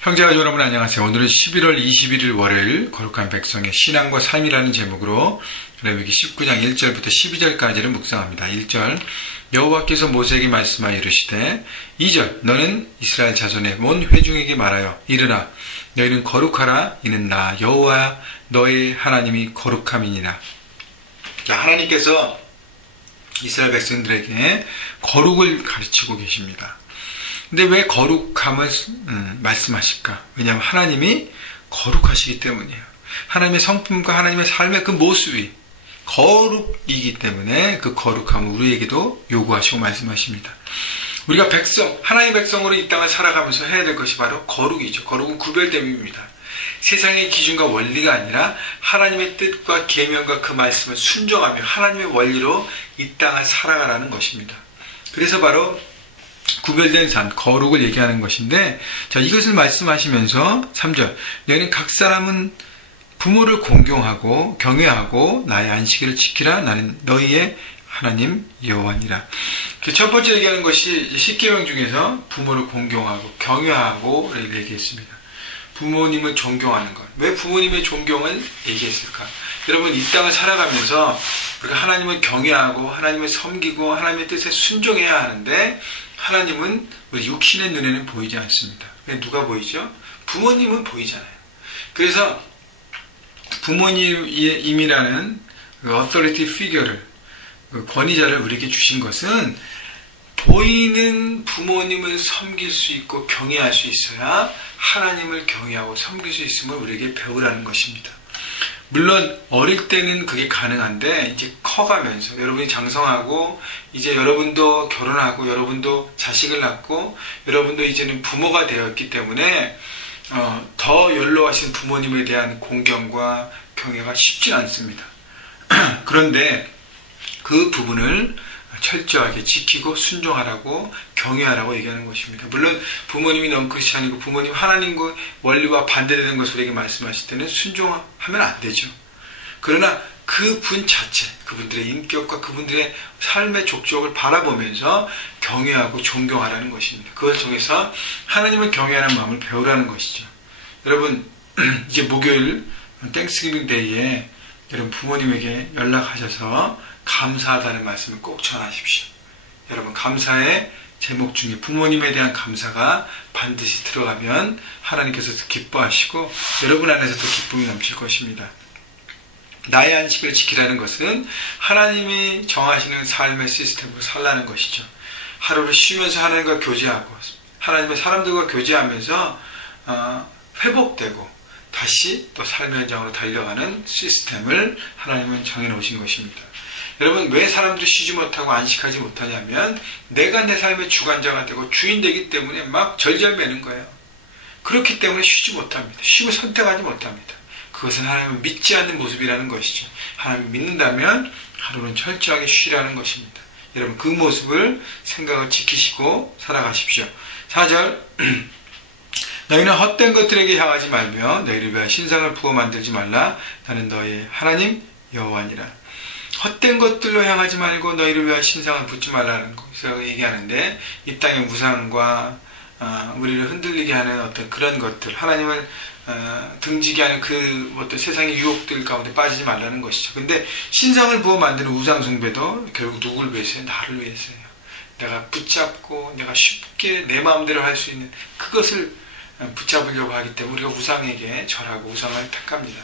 형제가족 여러분 안녕하세요. 오늘은 11월 21일 월요일 거룩한 백성의 신앙과 삶이라는 제목으로 레위기 19장 1절부터 12절까지를 묵상합니다. 1절 여호와께서 모세에게 말씀하여 이르시되 2절 너는 이스라엘 자손의 온 회중에게 말하여 이르라 너희는 거룩하라 이는 나 여호와 너의 하나님이 거룩함이니라. 하나님께서 이스라엘 백성들에게 거룩을 가르치고 계십니다. 근데 왜 거룩함을 말씀하실까? 왜냐하면 하나님이 거룩하시기 때문이에요. 하나님의 성품과 하나님의 삶의 그 모습이 거룩이기 때문에 그 거룩함을 우리에게도 요구하시고 말씀하십니다. 우리가 하나님의 백성으로 이 땅을 살아가면서 해야 될 것이 바로 거룩이죠. 거룩은 구별됨입니다. 세상의 기준과 원리가 아니라 하나님의 뜻과 계명과 그 말씀을 순종하며 하나님의 원리로 이 땅을 살아가라는 것입니다. 그래서 바로 구별된 삶, 거룩을 얘기하는 것인데, 자, 이것을 말씀하시면서 3절, 너희는 각 사람은 부모를 공경하고 경외하고 나의 안식일을 지키라. 나는 너희의 하나님 여호와니라. 첫 번째 얘기하는 것이 십계명 중에서 부모를 공경하고 경외하고를 얘기했습니다. 부모님을 존경하는 것. 왜 부모님의 존경을 얘기했을까? 여러분, 이 땅을 살아가면서 우리가 하나님을 경외하고 하나님을 섬기고 하나님의 뜻에 순종해야 하는데, 하나님은 우리 육신의 눈에는 보이지 않습니다. 왜 누가 보이죠? 부모님은 보이잖아요. 그래서 부모님이라는 그 authority figure를, 그 권위자를 우리에게 주신 것은 보이는 부모님을 섬길 수 있고 경외할 수 있어야 하나님을 경외하고 섬길 수 있음을 우리에게 배우라는 것입니다. 물론 어릴 때는 그게 가능한데 이제 커가면서 여러분이 장성하고 이제 여러분도 결혼하고 여러분도 자식을 낳고 여러분도 이제는 부모가 되었기 때문에 더 연로하신 부모님에 대한 공경과 경외가 쉽지 않습니다. 그런데 그 부분을 철저하게 지키고 순종하라고 경외하라고 얘기하는 것입니다. 물론 부모님이 너무 것이 아니고 부모님 하나님과 원리와 반대되는 것을 우리에게 말씀하실 때는 순종하면 안 되죠. 그러나 그분 자체, 그분들의 인격과 그분들의 삶의 족적을 바라보면서 경외하고 존경하라는 것입니다. 그걸 통해서 하나님을 경외하는 마음을 배우라는 것이죠. 여러분, 이제 목요일 땡스기빙 데이에 여러분 부모님에게 연락하셔서 감사하다는 말씀을 꼭 전하십시오. 여러분, 감사의 제목 중에 부모님에 대한 감사가 반드시 들어가면 하나님께서 기뻐하시고 여러분 안에서도 기쁨이 넘칠 것입니다. 나의 안식을 지키라는 것은 하나님이 정하시는 삶의 시스템으로 살라는 것이죠. 하루를 쉬면서 하나님과 교제하고 하나님의 사람들과 교제하면서 회복되고 다시 또 삶의 현장으로 달려가는 시스템을 하나님은 정해놓으신 것입니다. 여러분, 왜 사람들이 쉬지 못하고 안식하지 못하냐면 내가 내 삶의 주관자가 되고 주인 되기 때문에 막 절절매는 거예요. 그렇기 때문에 쉬지 못합니다. 쉼을 선택하지 못합니다. 그것은 하나님을 믿지 않는 모습이라는 것이죠. 하나님을 믿는다면 하루는 철저하게 쉬라는 것입니다. 여러분, 그 모습을 생각을 지키시고 살아가십시오. 4절 너희는 헛된 것들에게 향하지 말며 너희를 위하여 신상을 부어 만들지 말라. 나는 너희의 하나님 여호와니라. 헛된 것들로 향하지 말고 너희를 위하여 신상을 붓지 말라는 것을 얘기하는데, 이 땅의 우상과 우리를 흔들리게 하는 어떤 그런 것들, 하나님을 등지게 하는 그 어떤 세상의 유혹들 가운데 빠지지 말라는 것이죠. 근데 신상을 부어 만드는 우상 숭배도 결국 누구를 위해서요? 나를 위해서요. 내가 붙잡고 내가 쉽게 내 마음대로 할 수 있는 그것을 붙잡으려고 하기 때문에 우리가 우상에게 절하고 우상을 택합니다.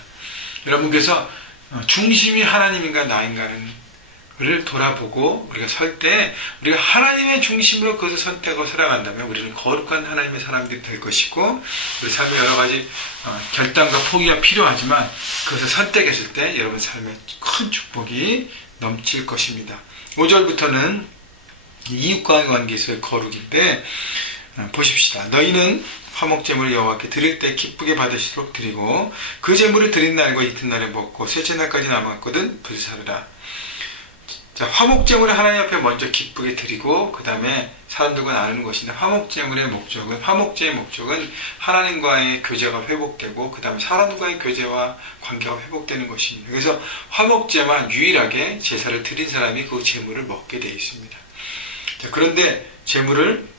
여러분께서 중심이 하나님인가 나인가를 돌아보고 우리가 설 때 우리가 하나님의 중심으로 그것을 선택하고 살아간다면 우리는 거룩한 하나님의 사람들이 될 것이고, 우리 삶에 여러 가지 결단과 포기가 필요하지만 그것을 선택했을 때 여러분 삶에 큰 축복이 넘칠 것입니다. 5절부터는 이웃과의 관계에서의 거룩인데, 보십시다. 너희는 화목제물을 여호와께 드릴 때 기쁘게 받으시도록 드리고 그 제물을 드린 날과 이튿날에 먹고 셋째 날까지 남았거든 불사르라. 자, 화목제물을 하나님 앞에 먼저 기쁘게 드리고 그 다음에 사람들과 나누는 것인데, 화목제의 목적은 하나님과의 교제가 회복되고 그 다음에 사람들과의 교제와 관계가 회복되는 것입니다. 그래서 화목제만 유일하게 제사를 드린 사람이 그 제물을 먹게 되어 있습니다. 자, 그런데 제물을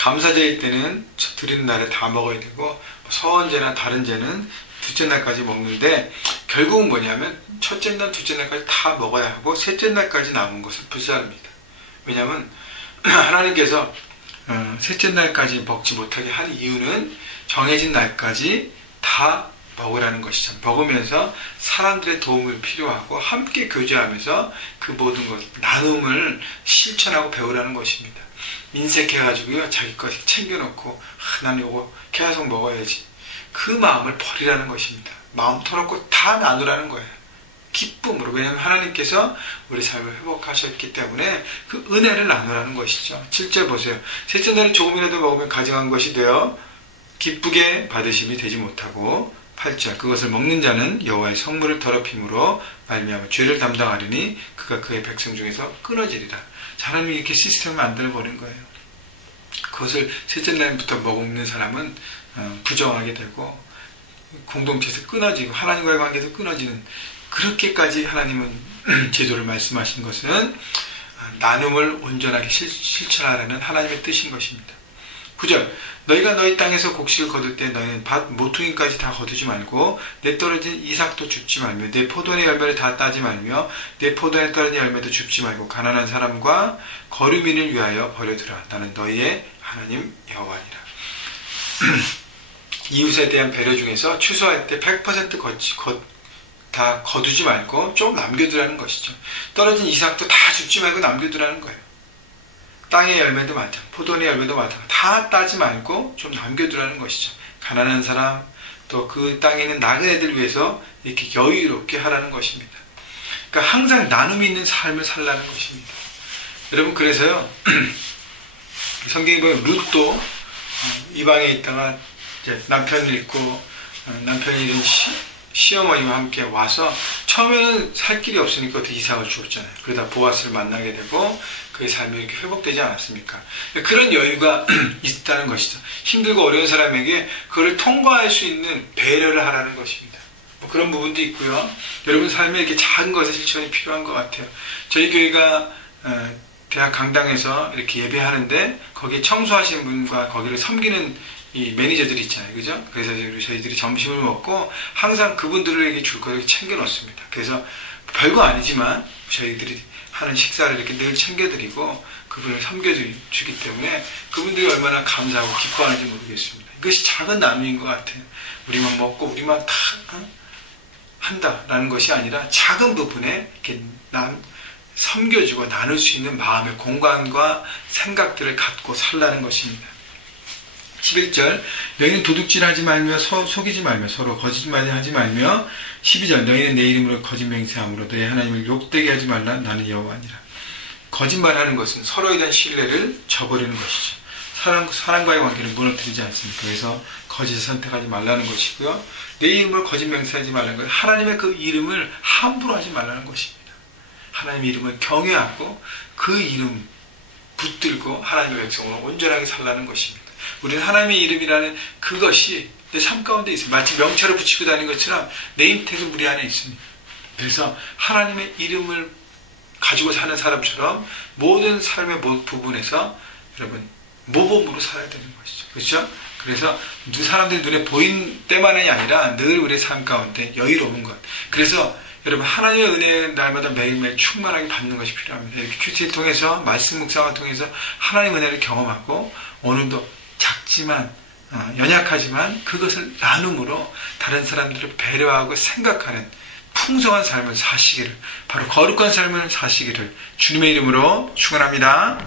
감사제일 때는 드리는 날에 다 먹어야 되고 서원제나 다른 제는 둘째 날까지 먹는데 결국은 뭐냐면 첫째 날, 둘째 날까지 다 먹어야 하고 셋째 날까지 남은 것을 불사릅니다. 왜냐하면 하나님께서 셋째 날까지 먹지 못하게 한 이유는 정해진 날까지 다 먹으라는 것이죠. 먹으면서 사람들의 도움을 필요하고 함께 교제하면서 그 모든 것, 나눔을 실천하고 배우라는 것입니다. 인색해가지고요, 자기 것 챙겨놓고, 나는 이거 계속 먹어야지. 그 마음을 버리라는 것입니다. 마음 털었고 다 나누라는 거예요. 기쁨으로. 왜냐하면 하나님께서 우리 삶을 회복하셨기 때문에 그 은혜를 나누라는 것이죠. 7절 보세요. 셋째 날에 조금이라도 먹으면 가증한 것이 되어 기쁘게 받으심이 되지 못하고 8절 그것을 먹는 자는 여호와의 성물을 더럽힘으로 말미암아 죄를 담당하리니 그가 그의 백성 중에서 끊어지리라. 하나님이 이렇게 시스템을 만들어버린 거예요. 그것을 셋째 날부터 먹는 사람은 부정하게 되고 공동체에서 끊어지고 하나님과의 관계에서 끊어지는, 그렇게까지 하나님은 제도를 말씀하신 것은 나눔을 온전하게 실천하라는 하나님의 뜻인 것입니다. 9절 너희가 너희 땅에서 곡식을 거둘 때 너희는 밭 모퉁이까지 다 거두지 말고 내 떨어진 이삭도 줍지 말며 내 포도원의 열매를 다 따지 말며 내 포도원에 떨어진 열매도 줍지 말고 가난한 사람과 거류민을 위하여 버려두라. 나는 너희의 하나님 여호와니라. 이웃에 대한 배려 중에서 추수할 때 100% 다 거두지 말고 좀 남겨두라는 것이죠. 떨어진 이삭도 다 줍지 말고 남겨두라는 거예요. 땅의 열매도 마찬가지, 포도원의 열매도 마찬가지, 다 따지 말고 좀 남겨두라는 것이죠. 가난한 사람, 또 그 땅에 있는 나그네 애들 위해서 이렇게 여유롭게 하라는 것입니다. 그러니까 항상 나눔이 있는 삶을 살라는 것입니다. 여러분, 그래서요, 성경에 보면 룻도 이방에 있다가 이제 남편을 잃고 남편이 잃은 시어머니와 함께 와서 처음에는 살 길이 없으니까 어떻게 이삭을 주었잖아요. 그러다 보아스를 만나게 되고 그의 삶이 이렇게 회복되지 않았습니까? 그런 여유가 있다는 것이죠. 힘들고 어려운 사람에게 그걸 통과할 수 있는 배려를 하라는 것입니다. 뭐 그런 부분도 있고요. 여러분 삶에 이렇게 작은 것의 실천이 필요한 것 같아요. 저희 교회가 대학 강당에서 이렇게 예배하는데 거기에 청소하시는 분과 거기를 섬기는 이 매니저들이 있잖아요. 그죠? 그래서 저희들이 점심을 먹고 항상 그분들에게 줄 것을 챙겨 놓습니다. 그래서 별거 아니지만 저희들이 하는 식사를 이렇게 늘 챙겨드리고 그분을 섬겨주기 때문에 그분들이 얼마나 감사하고 기뻐하는지 모르겠습니다. 이것이 작은 나눔인 것 같아요. 우리만 먹고 우리만 다 한다라는 것이 아니라 작은 부분에 이렇게 섬겨주고 나눌 수 있는 마음의 공간과 생각들을 갖고 살라는 것입니다. 11절 너희는 도둑질하지 말며 속이지 말며 서로 거짓말하지 말며 12절 너희는 내 이름으로 거짓 맹세함으로 너희 하나님을 욕되게 하지 말라. 나는 여호와니라. 거짓말하는 것은 서로에 대한 신뢰를 저버리는 것이죠. 사람과의 관계를 무너뜨리지 않습니까? 그래서 거짓을 선택하지 말라는 것이고요. 내 이름으로 거짓 맹세하지 말라는 것은 하나님의 그 이름을 함부로 하지 말라는 것입니다. 하나님의 이름을 경외하고 그 이름 붙들고 하나님의 백성으로 온전하게 살라는 것입니다. 우리는 하나님의 이름이라는 그것이 내 삶 가운데 있어요. 마치 명찰을 붙이고 다니는 것처럼 네임택은 우리 안에 있습니다. 그래서 하나님의 이름을 가지고 사는 사람처럼 모든 삶의 부분에서 여러분 모범으로 살아야 되는 것이죠. 그렇죠? 그래서 사람들이 눈에 보인 때만이 아니라 늘 우리의 삶 가운데 여유로운 것. 그래서 여러분 하나님의 은혜 날마다 매일매일 충만하게 받는 것이 필요합니다. 이렇게 큐티를 통해서 말씀 묵상을 통해서 하나님의 은혜를 경험하고 오늘도 작지만 연약하지만 그것을 나눔으로 다른 사람들을 배려하고 생각하는 풍성한 삶을 사시기를, 바로 거룩한 삶을 사시기를 주님의 이름으로 축원합니다.